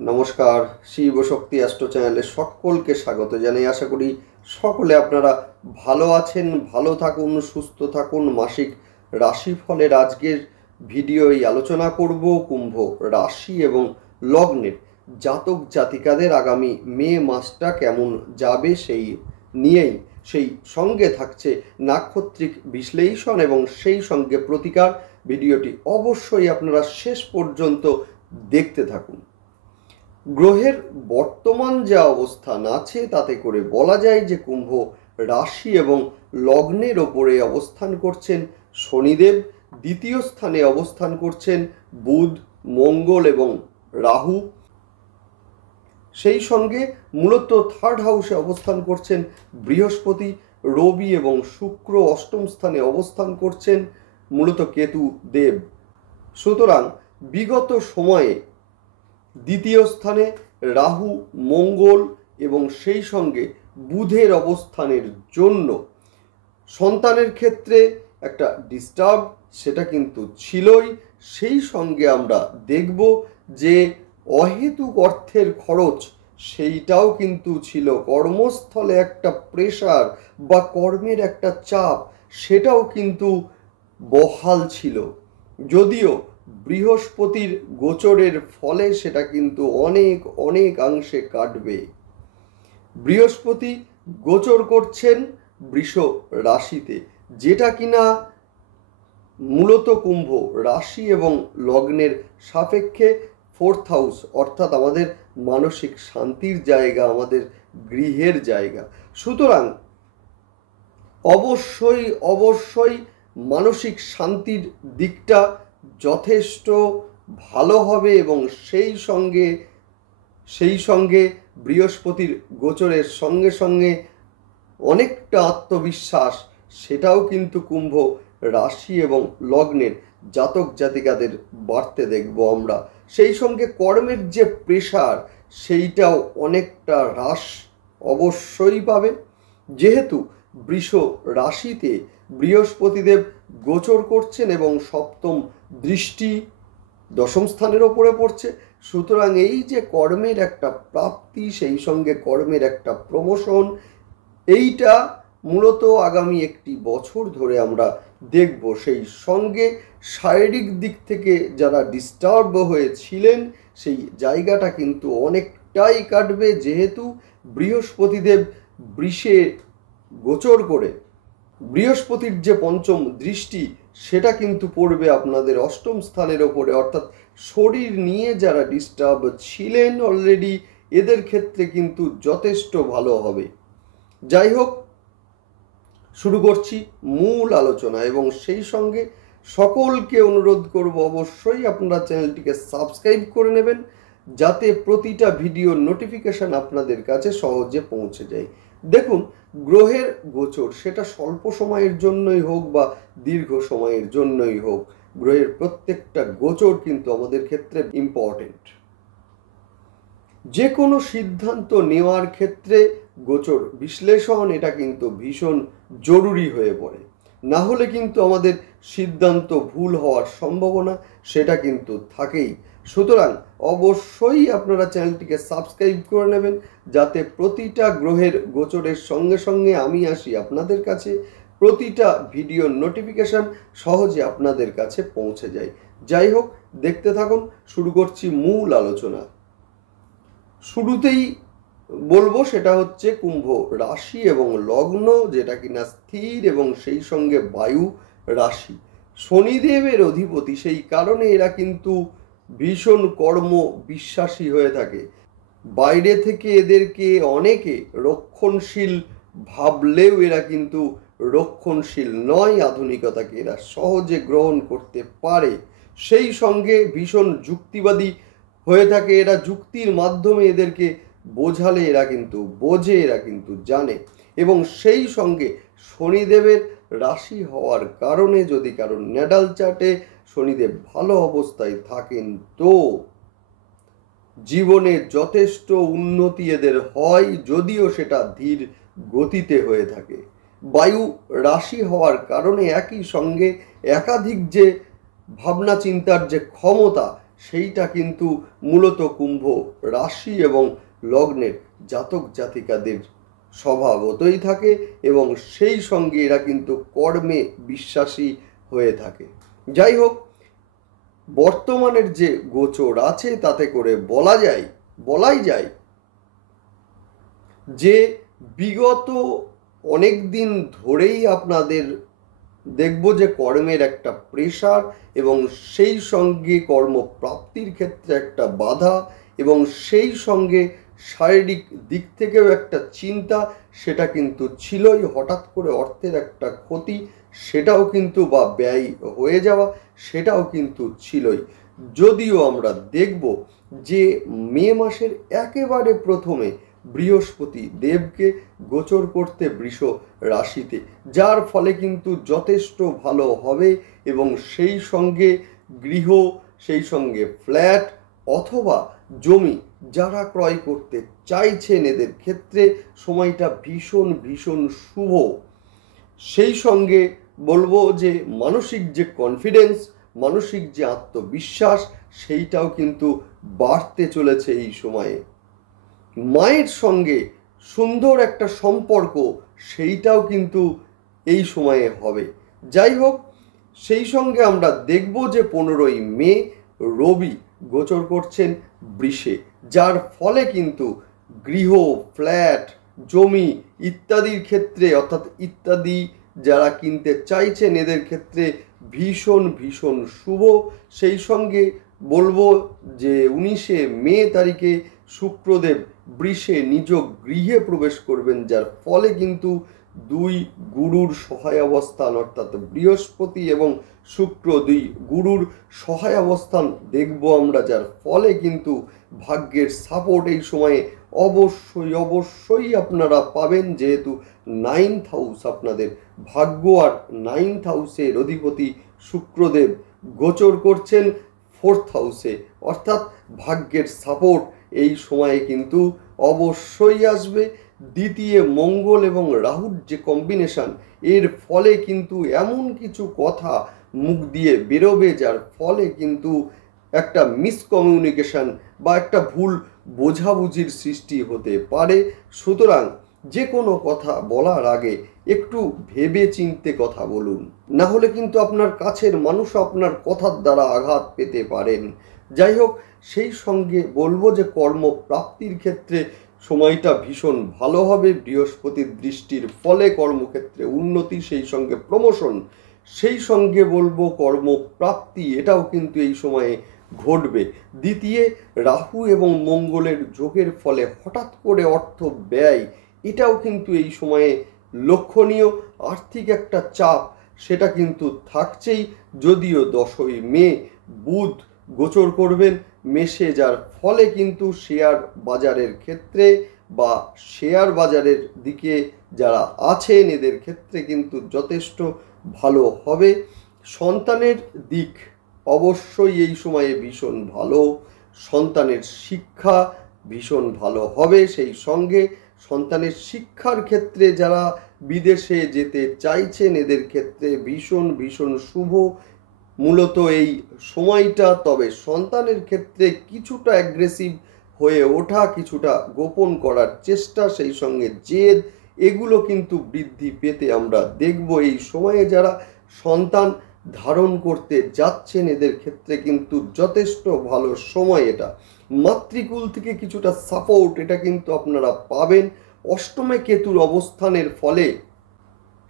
নমস্কার, শিব শক্তি অ্যাস্ট্রো চ্যানেলে সকলকে স্বাগত জানাই। আশা করি সকলে আপনারা ভালো আছেন, ভালো থাকুন, সুস্থ থাকুন। মাসিক রাশিফলের আজকের ভিডিওই আলোচনা করব কুম্ভ রাশি এবং লগ্নের জাতক জাতিকাদের আগামী মে মাসটা কেমন যাবে সেই নিয়েই। সেই সঙ্গে থাকছে নাক্ষত্রিক বিশ্লেষণ এবং সেই সঙ্গে প্রতিকার। ভিডিওটি অবশ্যই আপনারা শেষ পর্যন্ত দেখতে থাকুন। গ্রহের বর্তমান যে অবস্থান আছে তাতে করে বলা যায় যে কুম্ভ রাশি এবং লগ্নের ওপরে অবস্থান করছেন শনিদেব, দ্বিতীয় স্থানে অবস্থান করছেন বুধ, মঙ্গল এবং রাহু। সেই সঙ্গে মূলত থার্ড হাউসে অবস্থান করছেন বৃহস্পতি, রবি এবং শুক্র। অষ্টম স্থানে অবস্থান করছেন মূলত কেতু দেব। সুতরাং বিগত সময়ে দ্বিতীয় স্থানে রাহু, মঙ্গল এবং সেই সঙ্গে বুধের অবস্থানের জন্য সন্তানের ক্ষেত্রে একটা ডিস্টার্ব সেটা কিন্তু ছিলই। সেই সঙ্গে আমরা দেখব যে অহেতুক অর্থের খরচ সেইটাও কিন্তু ছিল। কর্মস্থলে একটা প্রেশার বা কর্মের একটা চাপ সেটাও কিন্তু বহাল ছিল। যদিও বৃহস্পতির গোচরের ফলে সেটা কিন্তু অনেকাংশে কাটবে। বৃহস্পতি গোচর করছেন বৃষ রাশিতে, যেটা কিনা মূলত কুম্ভ রাশি এবং লগ্নের সাপেক্ষে ফোর্থ হাউস, অর্থাৎ আমাদের মানসিক শান্তির জায়গা, আমাদের গৃহের জায়গা। সুতরাং অবশ্যই মানসিক শান্তির দিকটা যথেষ্ট ভালো হবে এবং সেই সঙ্গে বৃহস্পতির গোচরের সঙ্গে সঙ্গে অনেকটা আত্মবিশ্বাস সেটাও কিন্তু কুম্ভ রাশি এবং লগ্নের জাতক জাতিকাদের বাড়তে দেখব আমরা। সেই সঙ্গে কর্মের যে প্রেশার সেইটাও অনেকটা হ্রাস অবশ্যই পাবে, যেহেতু বৃষ রাশিতে বৃহস্পতিদেব গোচর করছেন এবং সপ্তম দৃষ্টি দশম স্থানের ওপরে পড়ছে। সুতরাং এই যে কর্মের একটা প্রাপ্তি, সেই সঙ্গে কর্মের একটা প্রমোশন, এইটা মূলত আগামী একটি বছর ধরে আমরা দেখব। সেই সঙ্গে শারীরিক দিক থেকে যারা ডিস্টার্ব হয়েছিলেন সেই জায়গাটা কিন্তু অনেকটাই কাটবে, যেহেতু বৃহস্পতিদেব বৃষে গোচর করে বৃহস্পতির যে পঞ্চম দৃষ্টি সেটা কিন্তু পড়বে আপনাদের অষ্টম স্থানের ওপরে। অর্থাৎ শরীর নিয়ে যারা ডিস্টার্ব ছিলেন অলরেডি, এদের ক্ষেত্রে কিন্তু যথেষ্ট ভালো হবে। যাই হোক, শুরু করছি মূল আলোচনা এবং সেই সঙ্গে সকলকে অনুরোধ করব অবশ্যই আপনারা চ্যানেলটিকে সাবস্ক্রাইব করে নেবেন, যাতে প্রতিটা ভিডিওর নোটিফিকেশন আপনাদের কাছে সহজে পৌঁছে যায়। দেখুন, গ্রহের গোচর সেটা স্বল্প সময়ের জন্যই হোক বা দীর্ঘ সময়ের জন্যই হোক, গ্রহের প্রত্যেকটা গোচর কিন্তু আমাদের ক্ষেত্রে ইম্পর্টেন্ট। যে কোনো সিদ্ধান্ত নেওয়ার ক্ষেত্রে গোচর বিশ্লেষণ এটা কিন্তু ভীষণ জরুরি হয়ে পড়ে, না হলে কিন্তু আমাদের সিদ্ধান্ত ভুল হওয়ার সম্ভাবনা সেটা কিন্তু থাকেই। সুতরাং অবশ্যই আপনারা চ্যানেলটিকে সাবস্ক্রাইব করে নেবেন, যাতে প্রতিটা গ্রহের গোচরের সঙ্গে সঙ্গে আমি আসি আপনাদের কাছে, প্রতিটা ভিডিওর নোটিফিকেশন সহজে আপনাদের কাছে পৌঁছে যায়। যাই হোক, দেখতে থাকুন। শুরু করছি মূল আলোচনা। শুরুতেই বলবো সেটা হচ্ছে কুম্ভ রাশি এবং লগ্ন, যেটা কিনা স্থির এবং সেই সঙ্গে বায়ু রাশি। শনিদেবের অধিপতি, সেই কারণে এরা কিন্তু ভীষণ কর্ম বিশ্বাসী হয়ে থাকে। বাইরে থেকে এদেরকে অনেকে রক্ষণশীল ভাবলেও এরা কিন্তু রক্ষণশীল নয়। আধুনিকতাকে এরা সহজে গ্রহণ করতে পারে। সেই সঙ্গে ভীষণ যুক্তিবাদী হয়ে থাকে এরা। যুক্তির মাধ্যমে এদেরকে বোঝালে এরা কিন্তু বোঝে, এরা কিন্তু জানে। এবং সেই সঙ্গে শনিদেবের রাশি হওয়ার কারণে যদি কারণ ন্যাটাল চার্টে শনিদেব ভালো অবস্থায় থাকেন তো জীবনে যথেষ্ট উন্নতি এদের হয়, যদিও সেটা ধীর গতিতে হয়ে থাকে। বায়ু রাশি হওয়ার কারণে একই সঙ্গে একাধিক যে ভাবনা চিন্তার যে ক্ষমতা সেইটা কিন্তু মূলত কুম্ভ রাশি এবং লগ্নের জাতক জাতিকাদের স্বভাবতই থাকে, এবং সেই সঙ্গে এরা কিন্তু কর্মে বিশ্বাসী হয়ে থাকে। যাই হোক, বর্তমানের যে গোচর আছে তাতে করে বলাই যায় যে বিগত অনেক দিন ধরেই আপনাদের দেখব যে কর্মের একটা প্রেশার, এবং সেই সঙ্গে কর্মপ্রাপ্তির ক্ষেত্রে একটা বাধা, এবং সেই সঙ্গে শারীরিক দিক থেকেও একটা চিন্তা, সেটা কিন্তু ছিলই। হঠাৎ করে অর্থের একটা ক্ষতি, সেটাও কিন্তু বা ব্যয় হয়ে যাওয়া, সেটাও কিন্তু ছিলই। যদিও আমরা দেখব যে মে মাসের একেবারে প্রথমে বৃহস্পতি দেবকে গোচর করতে বৃষ রাশিতে, যার ফলে কিন্তু যথেষ্ট ভালো হবে, এবং সেই সঙ্গে গৃহ, সেই সঙ্গে ফ্ল্যাট অথবা জমি যারা ক্রয় করতে চাইছেন এদের ক্ষেত্রে সময়টা ভীষণ ভীষণ শুভ। সেই সঙ্গে বলবো যে মানসিক যে কনফিডেন্স, মানসিক যে আত্মবিশ্বাস, সেইটাও কিন্তু বাড়তে চলেছে এই সময়ে। মায়ের সঙ্গে সুন্দর একটা সম্পর্ক, সেইটাও কিন্তু এই সময়ে হবে। যাই হোক, সেই সঙ্গে আমরা দেখব যে 15ই মে রবি গোচর করছেন বৃষে, যার ফলে কিন্তু গৃহ, ফ্ল্যাট, জমি ইত্যাদির ক্ষেত্রে, অর্থাৎ ইত্যাদি যারা কিনতে চাইছেন এদের ক্ষেত্রে ভীষণ ভীষণ শুভ। সেই সঙ্গে বলবো যে 19শে মে তারিখে শুক্রদেব বৃষে নিজ গৃহে প্রবেশ করবেন, যার ফলে কিন্তু দুই গুরুর সহায় অবস্থান, অর্থাৎ বৃহস্পতি এবং শুক্র দুই গুরুর সহায় অবস্থান দেখব আমরা, যার ফলে কিন্তু ভাগ্যের সাপোর্ট এই সময়ে অবশ্যই আপনারা পাবেন, যেহেতু 9th হাউস আপনাদের ভাগ্য, আর 9th হাউসের অধিপতি শুক্রদেব গোচর করছেন 4th হাউসে, অর্থাৎ ভাগ্যের সাপোর্ট এই সময়ে কিন্তু অবশ্যই আসবে। দ্বিতীয় মঙ্গল এবং রাহুর যে কম্বিনেশন, এর ফলে কিন্তু এমন কিছু কথা মুখ দিয়ে বেরোবে, যার ফলে কিন্তু একটা মিসকমিউনিকেশন বা একটা ভুল বোঝাবুঝির সৃষ্টি হতে পারে। সুতরাং যে কোনো কথা বলার আগে একটু ভেবে চিন্তে কথা বলুন, না হলে কিন্তু আপনার কাছের মানুষ আপনার কথার দ্বারা আঘাত পেতে পারেন। যাই হোক, সেই সঙ্গে বলবো যে কর্মপ্রাপ্তির ক্ষেত্রে সময়টা ভীষণ ভালো হবে। বৃহস্পতির দৃষ্টির ফলে কর্মক্ষেত্রে উন্নতি, সেই সঙ্গে প্রমোশন, সেই সঙ্গে বলবো কর্মপ্রাপ্তি, এটাও কিন্তু এই সময়ে ঘটবে। দ্বিতীয় রাহু এবং মঙ্গলের যোগের ফলে হঠাৎ করে অর্থ ব্যয়, এটাও কিন্তু এই সময়ে লক্ষণীয়। আর্থিক একটা চাপ সেটা কিন্তু থাকছেই, যদিও 10ই মে বুধ গোচর করবেন মেষে, যার ফলে কিন্তু শেয়ার বাজারের ক্ষেত্রে বা শেয়ার বাজারের দিকে যারা আছেন এদের ক্ষেত্রে কিন্তু যথেষ্ট ভালো হবে। সন্তানের দিক অবশ্যই এই সময়ে ভীষণ ভালো, সন্তানের শিক্ষা ভীষণ ভালো হবে। সেই সঙ্গে সন্তানের শিক্ষার ক্ষেত্রে যারা বিদেশে যেতে চাইছেন এদের ক্ষেত্রে ভীষণ ভীষণ শুভ মূলত এই সময়টা। তবে সন্তানের ক্ষেত্রে কিছুটা অ্যাগ্রেসিভ হয়ে ওঠা, কিছুটা গোপন করার চেষ্টা, সেই সঙ্গে জেদ, এগুলো কিন্তু বৃদ্ধি পেতে আমরা দেখব। এই সময়ে যারা সন্তান ধারণ করতে যাচ্ছেন এদের ক্ষেত্রে কিন্তু যথেষ্ট ভালো সময় এটা। মাতৃকুল থেকে কিছুটা সাপোর্ট এটা কিন্তু আপনারা পাবেন। অষ্টমে কেতুর অবস্থানের ফলে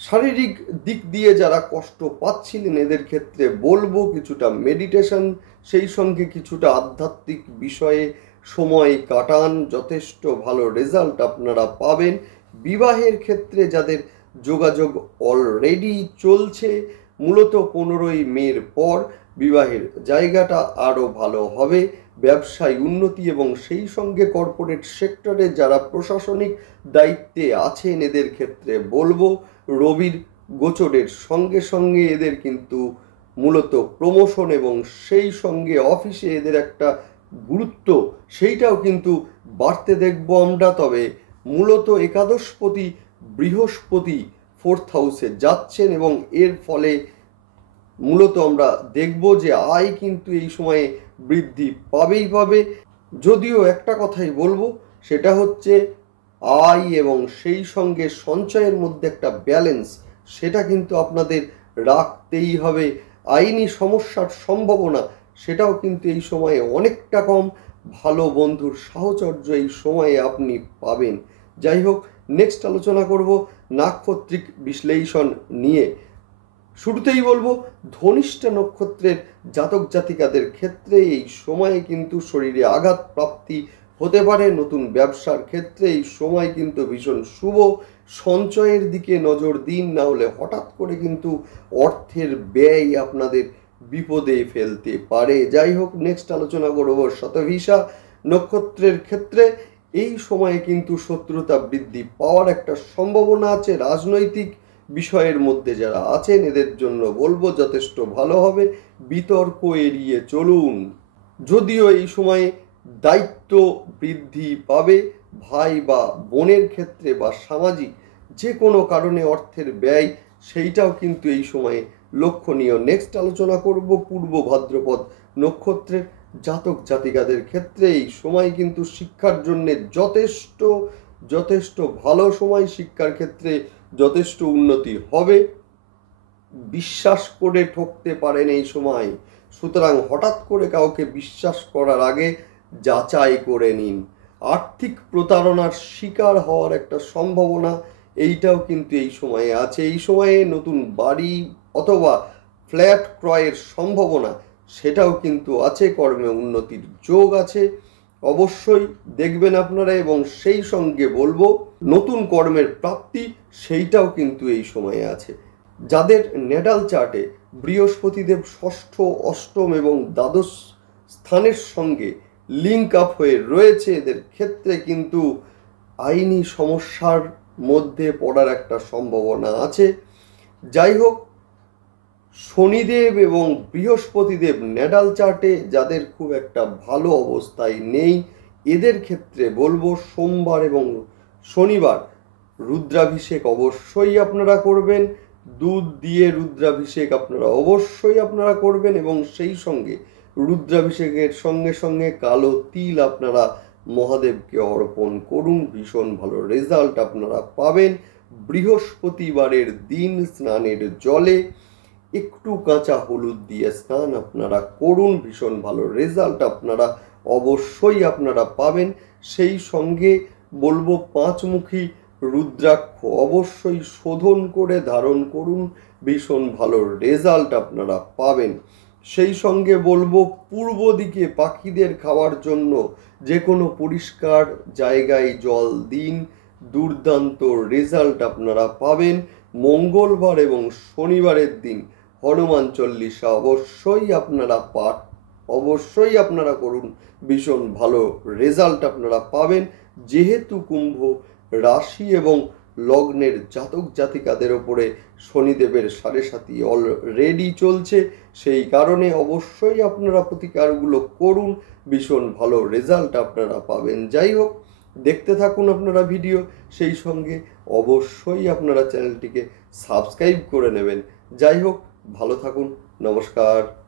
শারীরিক দিক দিয়ে যারা কষ্ট পাচ্ছিলেন এদের ক্ষেত্রে বলবো কিছুটা মেডিটেশন, সেই সঙ্গে কিছুটা আধ্যাত্মিক বিষয়ে সময় কাটান, যথেষ্ট ভালো রেজাল্ট আপনারা পাবেন। বিবাহের ক্ষেত্রে যাদের যোগাযোগ অলরেডি চলছে, মূলত 15ই মের পর বিবাহের জায়গাটা আরও ভালো হবে। ব্যবসায় উন্নতি, এবং সেই সঙ্গে কর্পোরেট সেক্টরে যারা প্রশাসনিক দায়িত্বে আছেন এদের ক্ষেত্রে বলবো রবির গোচরের সঙ্গে সঙ্গে এদের কিন্তু মূলত প্রমোশন, এবং সেই সঙ্গে অফিসে এদের একটা গুরুত্ব সেইটাও কিন্তু বাড়তে দেখবো আমরা। তবে মূলত একাদশপতি বৃহস্পতি 4th হাউসে যাচ্ছেন, এবং এর ফলে মূলত আমরা দেখব যে আয় কিন্তু এই সময়ে বৃদ্ধি পাবেই পাবে। যদিও একটা কথাই বলবো, সেটা হচ্ছে আয় এবং সেই সঙ্গে সঞ্চয়ের মধ্যে একটা ব্যালেন্স, সেটা কিন্তু আপনাদের রাখতেই হবে। আইনি সমস্যার সম্ভাবনা সেটাও কিন্তু এই সময়ে অনেকটা কম। ভালো বন্ধুর সাহচর্য এই সময়ে আপনি পাবেন। যাই হোক, নেক্সট আলোচনা করব নাক্ষত্রিক বিশ্লেষণ নিয়ে। শুরুতেই বলবো, ধনিষ্ঠা নক্ষত্রের জাতক জাতিকাদের ক্ষেত্রে এই সময়ে কিন্তু শরীরে আঘাত প্রাপ্তি হতে পারে। নতুন ব্যবসার ক্ষেত্রে এই সময় কিন্তু ভীষণ শুভ। সঞ্চয়ের দিকে নজর দিন, না হলে হঠাৎ করে কিন্তু অর্থের ব্যয় আপনাদের বিপদে ফেলতে পারে। যাই হোক, নেক্সট আলোচনা করবো শতভিষা নক্ষত্রের ক্ষেত্রে। এই সময়ে কিন্তু শত্রুতা বৃদ্ধি পাওয়ার একটা সম্ভাবনা আছে। রাজনৈতিক বিষয়ের মধ্যে যারা আছেন এদের জন্য বলবো যথেষ্ট ভালো হবে, বিতর্ক এড়িয়ে চলুন। যদিও এই সময়ে দায়িত্ব বৃদ্ধি পাবে, ভাই বা বোনের ক্ষেত্রে বা সামাজিক যে কোনো কারণে অর্থের ব্যয় সেইটাও কিন্তু এই সময়ে লক্ষণীয়। নেক্সট আলোচনা করব পূর্ব ভাদ্রপদ নক্ষত্রের জাতক জাতিকাদের ক্ষেত্রে। এই সময় কিন্তু শিক্ষার জন্য যথেষ্ট ভালো সময়। শিক্ষার ক্ষেত্রে যথেষ্ট উন্নতি হবে। বিশ্বাস করে ঠকতে পারেন এই সময়, সুতরাং হঠাৎ করে কাউকে বিশ্বাস করার আগে যাচাই করে নিন। আর্থিক প্রতারণার শিকার হওয়ার একটা সম্ভাবনা এইটাও কিন্তু এই সময়ে আছে। এই সময়ে নতুন বাড়ি অথবা ফ্ল্যাট ক্রয়ের সম্ভাবনা সেটাও কিন্তু আছে। কর্মে উন্নতির যোগ আছে, অবশ্যই দেখবেন আপনারা। এবং সেই সঙ্গে বলবো নতুন কর্মের প্রাপ্তি সেইটাও কিন্তু এই সময়ে আছে। যাদের নেটাল চার্টে বৃহস্পতিদেব ষষ্ঠ, অষ্টম এবং দ্বাদশ স্থানের সঙ্গে লিঙ্ক আপ হয়ে রয়েছে, এদের ক্ষেত্রে কিন্তু আইনি সমস্যার মধ্যে পড়ার একটা সম্ভাবনা আছে। যাই হোক, শনিদেব এবং বৃহস্পতিদেব নেটাল চার্টে যাদের খুব একটা ভালো অবস্থায় নেই, এদের ক্ষেত্রে বলবো সোমবার এবং শনিবার রুদ্রাভিষেক অবশ্যই আপনারা করবেন। দুধ দিয়ে রুদ্রাভিষেক আপনারা করবেন এবং সেই সঙ্গে রুদ্রাভিষেকের সঙ্গে সঙ্গে কালো তিল আপনারা মহাদেবকে অর্পণ করুন। ভীষণ ভালো রেজাল্ট আপনারা পাবেন। বৃহস্পতিবারের দিন স্নানের জলে একটু কাঁচা হলুদ দিয়ে স্নান আপনারা করুন। ভীষণ ভালো রেজাল্ট অবশ্যই আপনারা পাবেন। সেই সঙ্গে বলবো পাঁচমুখী রুদ্রাক্ষ অবশ্যই শোধন করে ধারণ করুন, ভীষণ ভালো রেজাল্ট আপনারা পাবেন। সেই সঙ্গে বলবো পূর্ব দিকে পাখিদের খাওয়ার জন্য যে কোনো পরিষ্কার জায়গায় জল দিন, দুর্দান্ত রেজাল্ট আপনারা পাবেন। মঙ্গলবার এবং শনিবারের দিন হনুমান চল্লিশা অবশ্যই আপনারা করুন, ভীষণ ভালো রেজাল্ট আপনারা পাবেন। যেহেতু কুম্ভ রাশি এবং লগ্নের জাতক জাতিকাদের ওপরে শনিদেবের সাড়ে সাতি অলরেডি চলছে, সেই কারণে অবশ্যই আপনারা প্রতিকারগুলো করুন, ভীষণ ভালো রেজাল্ট আপনারা পাবেন। যাই হোক, দেখতে থাকুন আপনারা ভিডিও, সেই সঙ্গে অবশ্যই আপনারা চ্যানেলটিকে সাবস্ক্রাইব করে নেবেন। যাই হোক, ভালো থাকুন, নমস্কার।